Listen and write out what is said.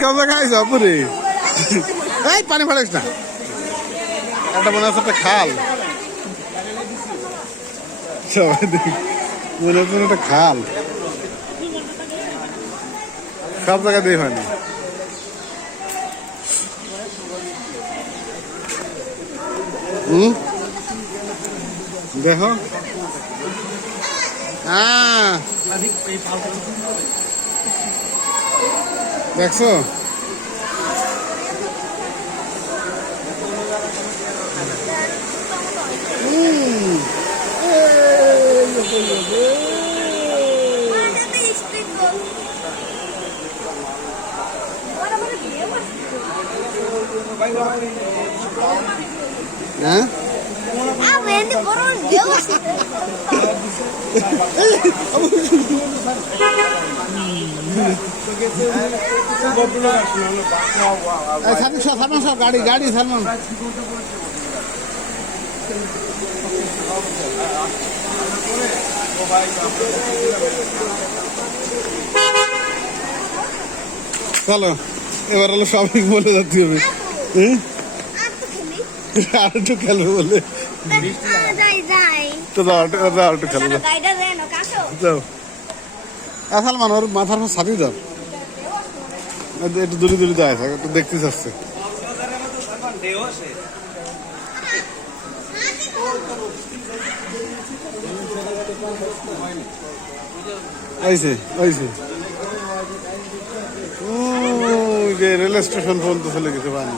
কেমন খাইছ পুরে এই পানি ফাড়িস না একটা মনে হচ্ছে একটা খাল সবাই মনে হচ্ছে একটা খাল সব জায়গায় দিয়ে হয়নি দেখো দেখছো হ্যাঁ সালমান সব গাড়ি গাড়ি সালমান চলো এবার হলো সবাই বলে যাচ্ছি আমি আর একটু খেলবো বলে তো দাও একটু খেলবো যাও সালমান ওর মাথার পর ছাড়িয়ে দাও একটু দূরে দূরে যায় একটু দেখতে চাচ্ছে রেল স্টেশন পর্যন্ত চলে গেছে পানি